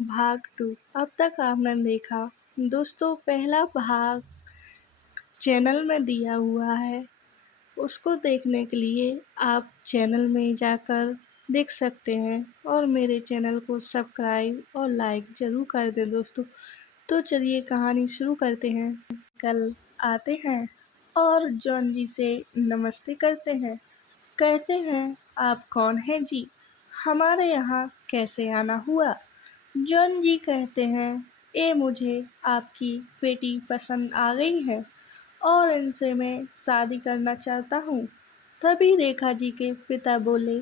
भाग 2। अब तक आपने देखा दोस्तों, पहला भाग चैनल में दिया हुआ है, उसको देखने के लिए आप चैनल में जाकर देख सकते हैं और मेरे चैनल को सब्सक्राइब और लाइक ज़रूर कर दें दोस्तों। तो चलिए कहानी शुरू करते हैं। कल आते हैं और जॉन जी से नमस्ते करते हैं। कहते हैं, आप कौन हैं जी, हमारे यहाँ कैसे आना हुआ। जॉन जी कहते हैं, मुझे आपकी बेटी पसंद आ गई है और इनसे मैं शादी करना चाहता हूँ। तभी रेखा जी के पिता बोले,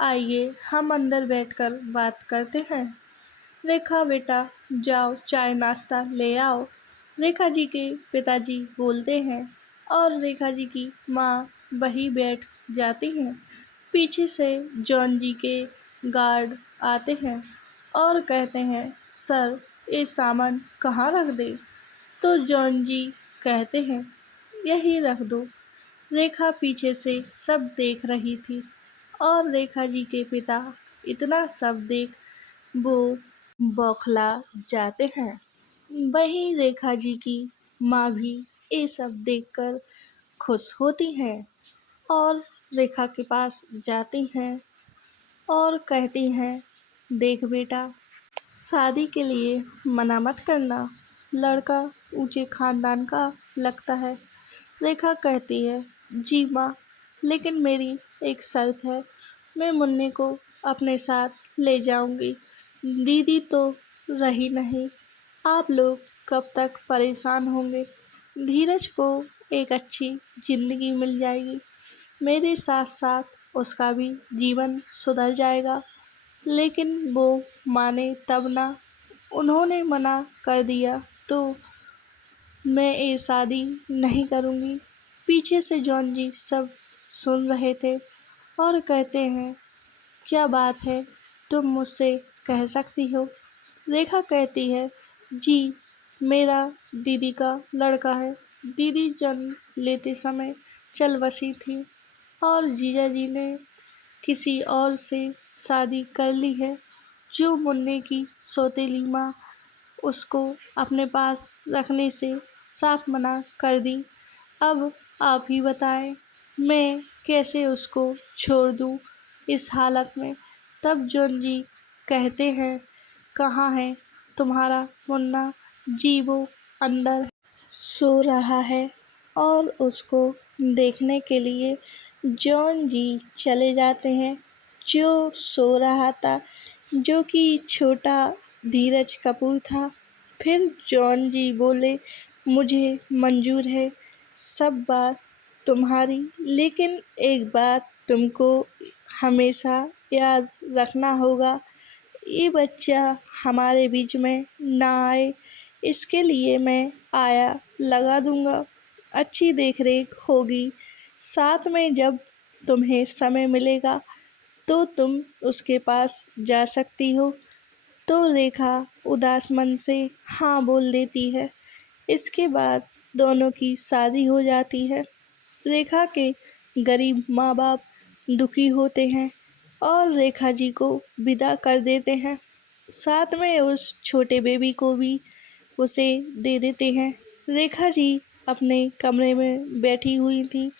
आइए हम अंदर बैठकर बात करते हैं। रेखा बेटा, जाओ चाय नाश्ता ले आओ, रेखा जी के पिताजी बोलते हैं और रेखा जी की माँ वहीं बैठ जाती हैं। पीछे से जॉन जी के गार्ड आते हैं और कहते हैं, सर ये सामान कहाँ रख दे। तो जॉन जी कहते हैं, यही रख दो। रेखा पीछे से सब देख रही थी और रेखा जी के पिता इतना सब देख वो बौखला जाते हैं। वहीं रेखा जी की माँ भी ये सब देखकर खुश होती हैं और रेखा के पास जाती हैं और कहती हैं, देख बेटा, शादी के लिए मना मत करना, लड़का ऊंचे खानदान का लगता है। रेखा कहती है, जी माँ, लेकिन मेरी एक शर्त है, मैं मुन्ने को अपने साथ ले जाऊंगी। दीदी तो रही नहीं, आप लोग कब तक परेशान होंगे। धीरज को एक अच्छी जिंदगी मिल जाएगी, मेरे साथ साथ उसका भी जीवन सुधर जाएगा। लेकिन वो माने तब ना, उन्होंने मना कर दिया तो मैं ये शादी नहीं करूँगी। पीछे से जॉन जी सब सुन रहे थे और कहते हैं, क्या बात है, तुम मुझसे कह सकती हो। रेखा कहती है, जी मेरा दीदी का लड़का है। दीदी जन्म लेते समय चल बसी थी और जीजा जी ने किसी और से शादी कर ली है। जो मुन्ने की सौतेली माँ उसको अपने पास रखने से साफ मना कर दी। अब आप ही बताएं, मैं कैसे उसको छोड़ दूं इस हालत में। तब जॉन जी कहते हैं, कहाँ है तुम्हारा मुन्ना। जी वो अंदर सो रहा है और उसको देखने के लिए जॉन जी चले जाते हैं। जो सो रहा था, जो कि छोटा धीरज कपूर था। फिर जॉन जी बोले, मुझे मंजूर है सब बात तुम्हारी, लेकिन एक बात तुमको हमेशा याद रखना होगा, ये बच्चा हमारे बीच में ना आए, इसके लिए मैं आया लगा दूंगा, अच्छी देखरेख होगी। साथ में जब तुम्हें समय मिलेगा तो तुम उसके पास जा सकती हो। तो रेखा उदास मन से हाँ बोल देती है। इसके बाद दोनों की शादी हो जाती है। रेखा के गरीब माँ बाप दुखी होते हैं और रेखा जी को विदा कर देते हैं। साथ में उस छोटे बेबी को भी उसे दे देते हैं। रेखा जी अपने कमरे में बैठी हुई थी,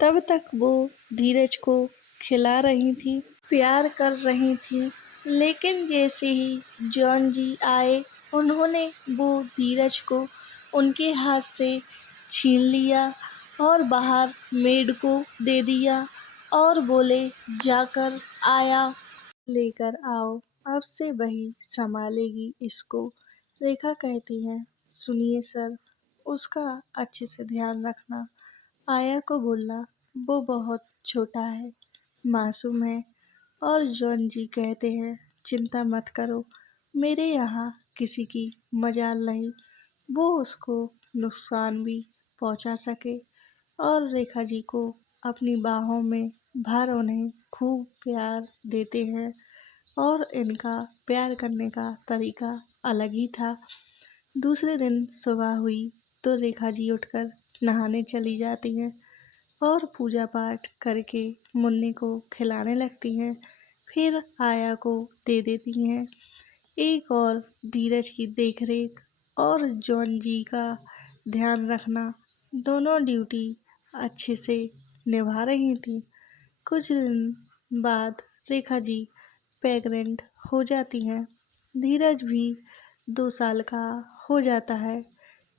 तब तक वो धीरज को खिला रही थी, प्यार कर रही थी। लेकिन जैसे ही जॉन जी आए, उन्होंने वो धीरज को उनके हाथ से छीन लिया और बाहर मेड को दे दिया और बोले, जाकर आया लेकर आओ, अब से वही संभालेगी इसको। रेखा कहती है, सुनिए सर, उसका अच्छे से ध्यान रखना, आया को बोलना वो बहुत छोटा है, मासूम है। और जॉन जी कहते हैं, चिंता मत करो, मेरे यहाँ किसी की मजाल नहीं, वो उसको नुकसान भी पहुँचा सके। और रेखा जी को अपनी बाहों में भर उन्हें खूब प्यार देते हैं और इनका प्यार करने का तरीका अलग ही था। दूसरे दिन सुबह हुई तो रेखा जी उठकर नहाने चली जाती हैं और पूजा पाठ करके मुन्नी को खिलाने लगती हैं। फिर आया को दे देती हैं। एक और धीरज की देखरेख और जॉन जी का ध्यान रखना, दोनों ड्यूटी अच्छे से निभा रही थी। कुछ दिन बाद रेखा जी प्रेग्नेंट हो जाती हैं। धीरज भी 2 साल का हो जाता है।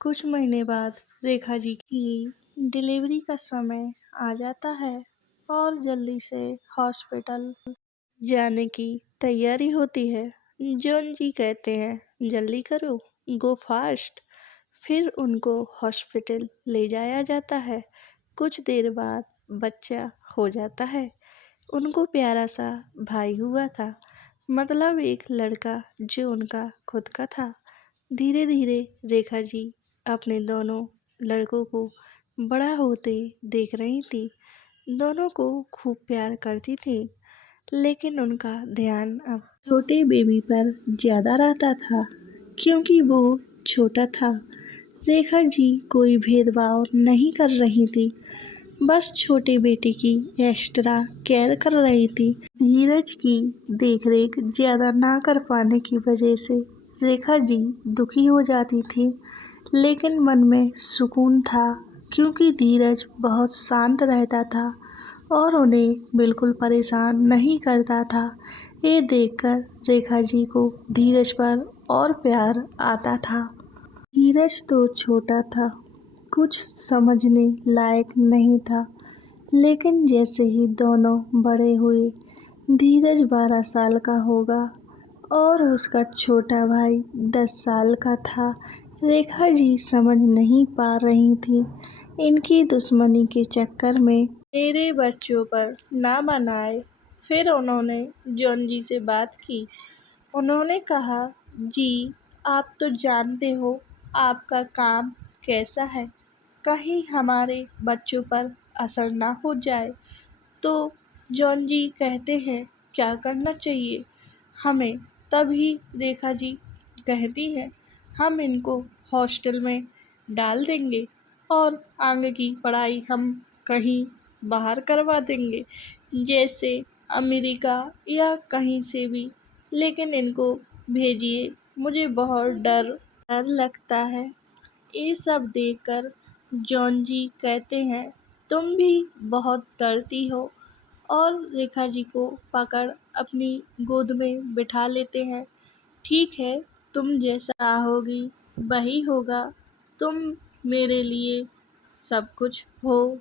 कुछ महीने बाद रेखा जी की डिलीवरी का समय आ जाता है और जल्दी से हॉस्पिटल जाने की तैयारी होती है। जॉन जी कहते हैं जल्दी करो, गो फास्ट। फिर उनको हॉस्पिटल ले जाया जाता है। कुछ देर बाद बच्चा हो जाता है। उनको प्यारा सा भाई हुआ था, मतलब एक लड़का जो उनका खुद का था। धीरे धीरे रेखा जी अपने दोनों लड़कों को बड़ा होते देख रही थी। दोनों को खूब प्यार करती थी, लेकिन उनका ध्यान अब छोटे बेबी पर ज़्यादा रहता था, क्योंकि वो छोटा था। रेखा जी कोई भेदभाव नहीं कर रही थी, बस छोटे बेटे की एक्स्ट्रा केयर कर रही थी। धीरज की देखरेख ज़्यादा ना कर पाने की वजह से रेखा जी दुखी हो जाती थी, लेकिन मन में सुकून था, क्योंकि धीरज बहुत शांत रहता था और उन्हें बिल्कुल परेशान नहीं करता था। ये देखकर रेखा जी को धीरज पर और प्यार आता था। धीरज तो छोटा था, कुछ समझने लायक नहीं था, लेकिन जैसे ही दोनों बड़े हुए, धीरज 12 साल का होगा और उसका छोटा भाई 10 साल का था। रेखा जी समझ नहीं पा रही थी, इनकी दुश्मनी के चक्कर में मेरे बच्चों पर ना बनाए। फिर उन्होंने जॉन जी से बात की। उन्होंने कहा, जी आप तो जानते हो आपका काम कैसा है, कहीं हमारे बच्चों पर असर ना हो जाए। तो जॉन जी कहते हैं क्या करना चाहिए हमें। तभी रेखा जी कहती हैं हम इनको हॉस्टल में डाल देंगे और आगे की पढ़ाई हम कहीं बाहर करवा देंगे, जैसे अमेरिका या कहीं से भी, लेकिन इनको भेजिए, मुझे बहुत डर डर लगता है। ये सब देखकर जॉन जी कहते हैं तुम भी बहुत डरती हो, और रेखा जी को पकड़ अपनी गोद में बिठा लेते हैं। ठीक है, तुम जैसा चाहोगी वही होगा, तुम मेरे लिए सब कुछ हो।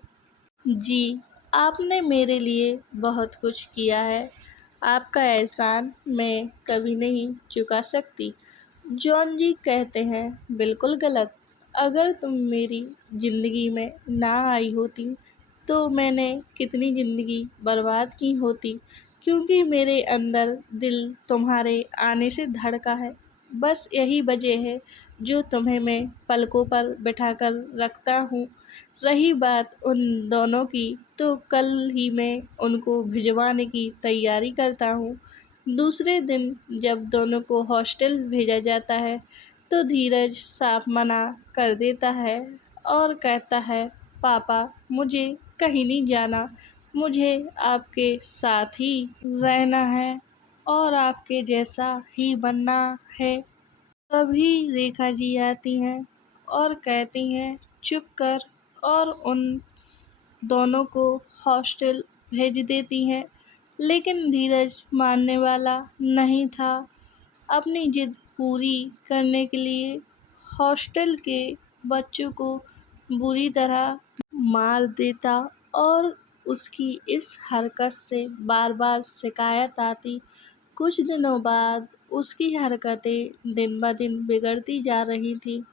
जी, आपने मेरे लिए बहुत कुछ किया है, आपका एहसान मैं कभी नहीं चुका सकती। जॉन जी कहते हैं बिल्कुल गलत। अगर तुम मेरी ज़िंदगी में ना आई होती तो मैंने कितनी ज़िंदगी बर्बाद की होती, क्योंकि मेरे अंदर दिल तुम्हारे आने से धड़का है। बस यही वजह है जो तुम्हें मैं पलकों पर बिठाकर रखता हूँ। रही बात उन दोनों की, तो कल ही मैं उनको भिजवाने की तैयारी करता हूँ। दूसरे दिन जब दोनों को हॉस्टल भेजा जाता है, तो धीरज साफ मना कर देता है और कहता है पापा मुझे कहीं नहीं जाना, मुझे आपके साथ ही रहना है और आपके जैसा ही बनना है। तभी रेखा जी आती हैं और कहती हैं चुप कर, और उन दोनों को हॉस्टल भेज देती हैं। लेकिन धीरज मानने वाला नहीं था। अपनी जिद पूरी करने के लिए हॉस्टल के बच्चों को बुरी तरह मार देता और उसकी इस हरकत से बार बार शिकायत आती। कुछ दिनों बाद उसकी हरकतें दिन ब दिन बिगड़ती जा रही थी।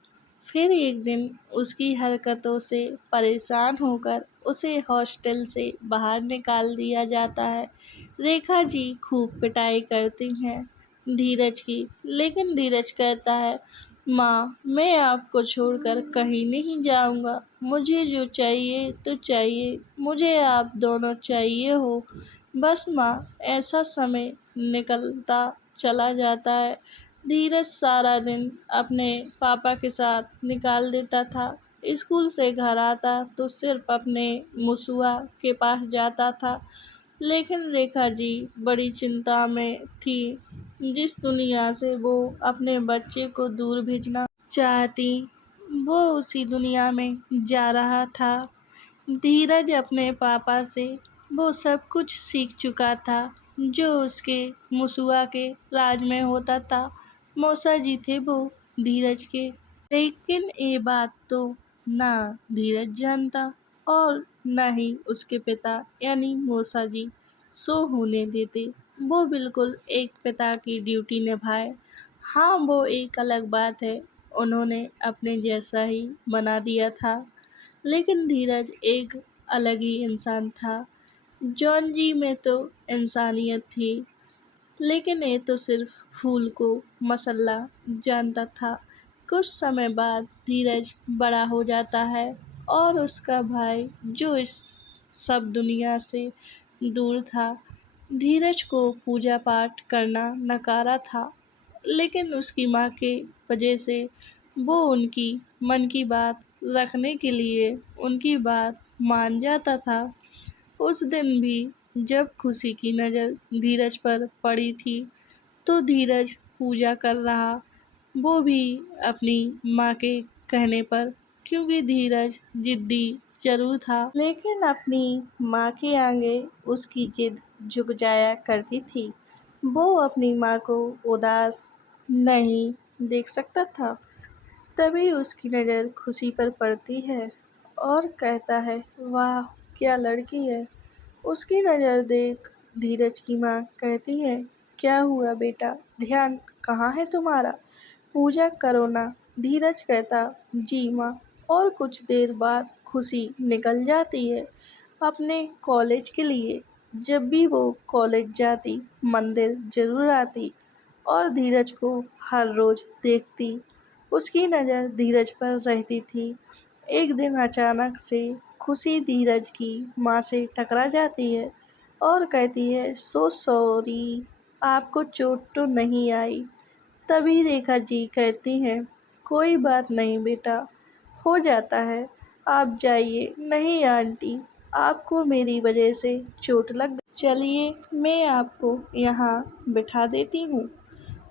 फिर एक दिन उसकी हरकतों से परेशान होकर उसे हॉस्टल से बाहर निकाल दिया जाता है। रेखा जी खूब पिटाई करती हैं धीरज की, लेकिन धीरज कहता है माँ मैं आपको छोड़कर कहीं नहीं जाऊँगा, मुझे जो चाहिए तो चाहिए, मुझे आप दोनों चाहिए हो। बस माँ, ऐसा समय निकलता चला जाता है। धीरज सारा दिन अपने पापा के साथ निकाल देता था। स्कूल से घर आता तो सिर्फ अपने मुसुआ के पास जाता था, लेकिन रेखा जी बड़ी चिंता में थी। जिस दुनिया से वो अपने बच्चे को दूर भेजना चाहती, वो उसी दुनिया में जा रहा था। धीरज अपने पापा से वो सब कुछ सीख चुका था जो उसके मुसुआ के राज में होता था। मौसा जी थे वो धीरज के, लेकिन ये बात तो ना धीरज जानता और न ही उसके पिता यानी मौसा जी सो होने देते। वो बिल्कुल एक पिता की ड्यूटी निभाए। हाँ, वो एक अलग बात है, उन्होंने अपने जैसा ही बना दिया था। लेकिन धीरज एक अलग ही इंसान था। जॉन जी में तो इंसानियत थी, लेकिन ये तो सिर्फ फूल को मसल्ला जानता था। कुछ समय बाद धीरज बड़ा हो जाता है और उसका भाई जो इस सब दुनिया से दूर था, धीरज को पूजा पाठ करना नकारा था। लेकिन उसकी माँ के वजह से वो उनकी मन की बात रखने के लिए उनकी बात मान जाता था। उस दिन भी जब खुशी की नज़र धीरज पर पड़ी थी, तो धीरज पूजा कर रहा, वो भी अपनी माँ के कहने पर, क्योंकि धीरज जिद्दी जरूर था, लेकिन अपनी माँ के आगे उसकी जिद झुक जाया करती थी। वो अपनी माँ को उदास नहीं देख सकता था। तभी उसकी नज़र खुशी पर पड़ती है और कहता है, वाह क्या लड़की है। उसकी नज़र देख धीरज की माँ कहती है, क्या हुआ बेटा, ध्यान कहाँ है तुम्हारा, पूजा करो ना। धीरज कहता, जी माँ। और कुछ देर बाद खुशी निकल जाती है अपने कॉलेज के लिए। जब भी वो कॉलेज जाती, मंदिर जरूर आती और धीरज को हर रोज देखती। उसकी नज़र धीरज पर रहती थी। एक दिन अचानक से खुशी धीरज की माँ से टकरा जाती है और कहती है, सो सॉरी, आपको चोट तो नहीं आई। तभी रेखा जी कहती हैं, कोई बात नहीं बेटा, हो जाता है, आप जाइए। नहीं आंटी, आपको मेरी वजह से चोट लग गई। चलिए मैं आपको यहाँ बिठा देती हूँ।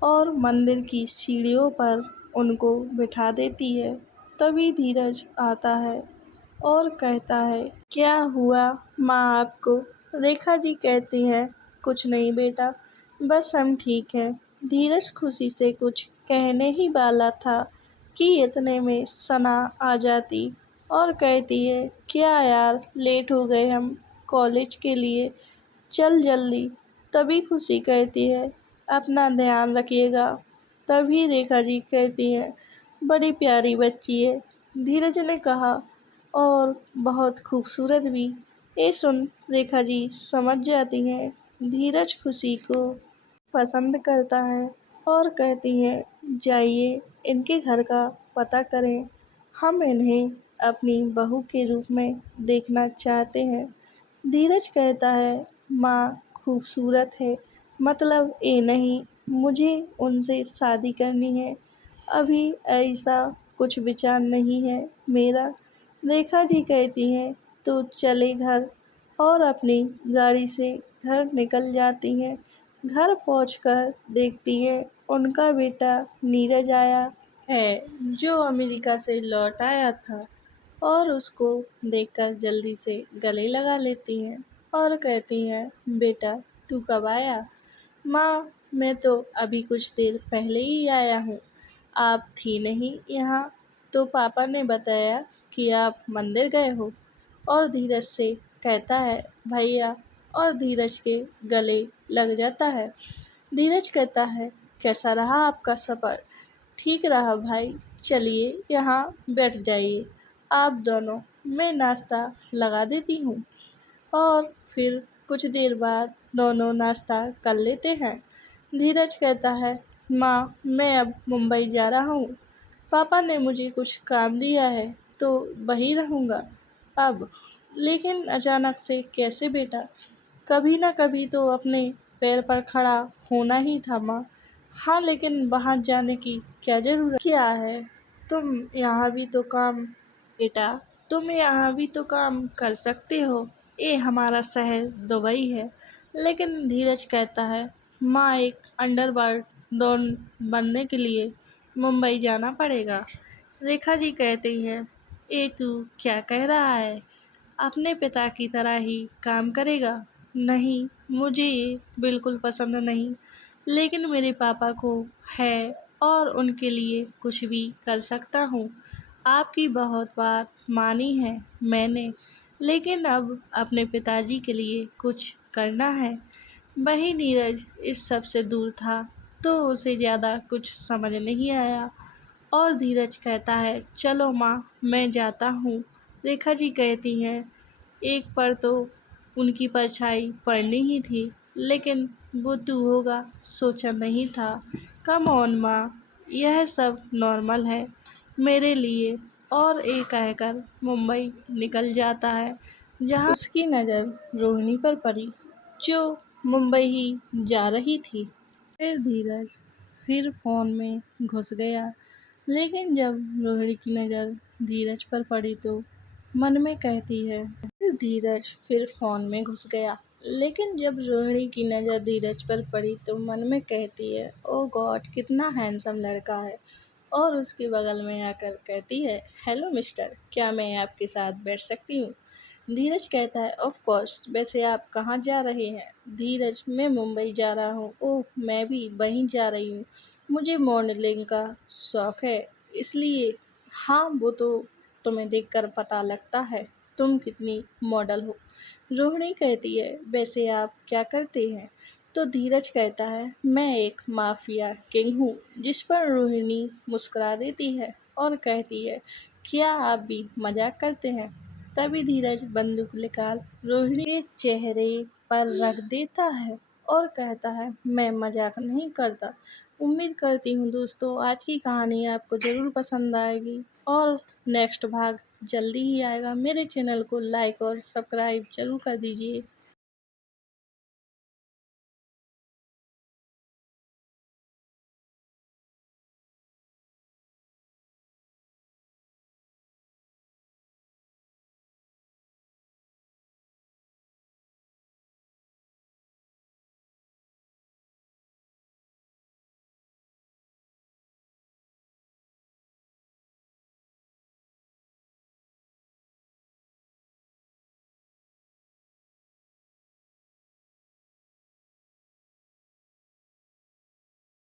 और मंदिर की सीढ़ियों पर उनको बिठा देती है। तभी धीरज आता है और कहता है, क्या हुआ माँ आपको। रेखा जी कहती हैं, कुछ नहीं बेटा, बस हम ठीक हैं। धीरज खुशी से कुछ कहने ही वाला था कि इतने में सना आ जाती और कहती है, क्या यार लेट हो गए हम कॉलेज के लिए, चल जल्दी। तभी खुशी कहती है, अपना ध्यान रखिएगा। तभी रेखा जी कहती हैं, बड़ी प्यारी बच्ची है। धीरज ने कहा, और बहुत खूबसूरत भी। ये सुन रेखा जी समझ जाती हैं धीरज खुशी को पसंद करता है और कहती हैं, जाइए इनके घर का पता करें, हम इन्हें अपनी बहू के रूप में देखना चाहते हैं। धीरज कहता है, माँ खूबसूरत है मतलब ये नहीं, मुझे उनसे शादी करनी है। अभी ऐसा कुछ विचार नहीं है मेरा। रेखा जी कहती हैं, तो चले घर। और अपनी गाड़ी से घर निकल जाती हैं। घर पहुंचकर देखती हैं उनका बेटा नीरज आया है, जो अमेरिका से लौट आया था, और उसको देखकर जल्दी से गले लगा लेती हैं और कहती हैं, बेटा तू कब आया। माँ, मैं तो अभी कुछ देर पहले ही आया हूँ, आप थी नहीं यहाँ, तो पापा ने बताया कि आप मंदिर गए हो। और धीरज से कहता है, भैया, और धीरज के गले लग जाता है। धीरज कहता है, कैसा रहा आपका सफ़र। ठीक रहा भाई, चलिए यहाँ बैठ जाइए आप दोनों, मैं नाश्ता लगा देती हूँ। और फिर कुछ देर बाद दोनों नाश्ता कर लेते हैं। धीरज कहता है, माँ मैं अब मुंबई जा रहा हूँ, पापा ने मुझे कुछ काम दिया है तो वहीं रहूँगा अब। लेकिन अचानक से कैसे बेटा, कभी ना कभी तो अपने पैर पर खड़ा होना ही था माँ। हाँ, लेकिन वहाँ जाने की क्या ज़रूरत, क्या है, तुम यहाँ भी तो काम, बेटा तुम यहाँ भी तो काम कर सकते हो, ये हमारा शहर दुबई है। लेकिन धीरज कहता है, माँ एक अंडरवर्ल्ड डॉन बनने के लिए मुंबई जाना पड़ेगा। रेखा जी कहती है, ये तू क्या कह रहा है? अपने पिता की तरह ही काम करेगा? नहीं, मुझे ये बिल्कुल पसंद नहीं, लेकिन मेरे पापा को है और उनके लिए कुछ भी कर सकता हूँ। आपकी बहुत बात मानी है मैंने, लेकिन अब अपने पिताजी के लिए कुछ करना है। वही नीरज इस सब से दूर था, तो उसे ज़्यादा कुछ समझ नहीं आया और धीरज कहता है, चलो माँ, मैं जाता हूँ। रेखा जी कहती हैं, एक पर तो उनकी परछाई पड़नी ही थी, लेकिन वो तू होगा सोचा नहीं था। कम ऑन माँ, यह सब नॉर्मल है मेरे लिए। और ये कहकर मुंबई निकल जाता है, जहाँ उसकी नज़र रोहिणी पर पड़ी, जो मुंबई ही जा रही थी। फिर धीरज फिर फ़ोन में घुस गया, लेकिन जब रोहिणी की नज़र धीरज पर पड़ी तो मन में कहती है। फिर धीरज फिर फ़ोन में घुस गया, लेकिन जब रोहिणी की नज़र धीरज पर पड़ी तो मन में कहती है, ओ गॉड, कितना हैंडसम लड़का है। और उसके बगल में आकर कहती है, हेलो मिस्टर, क्या मैं आपके साथ बैठ सकती हूँ? धीरज कहता है, ऑफ कोर्स। वैसे आप कहाँ जा रहे हैं? धीरज, मैं मुंबई जा रहा हूँ। ओह, मैं भी वहीं जा रही हूँ। मुझे मॉडलिंग का शौक है, इसलिए। हाँ, वो तो तुम्हें देखकर पता लगता है तुम कितनी मॉडल हो। रोहिणी कहती है, वैसे आप क्या करते हैं? तो धीरज कहता है, मैं एक माफिया किंग हूँ। जिस पर रोहिणी मुस्कुरा देती है और कहती है, क्या आप भी मजाक करते हैं? तभी धीरज बंदूक निकाल रोहिणी के चेहरे पर रख देता है और कहता है, मैं मजाक नहीं करता। उम्मीद करती हूँ दोस्तों आज की कहानी आपको ज़रूर पसंद आएगी और नेक्स्ट भाग जल्दी ही आएगा। मेरे चैनल को लाइक और सब्सक्राइब ज़रूर कर दीजिए।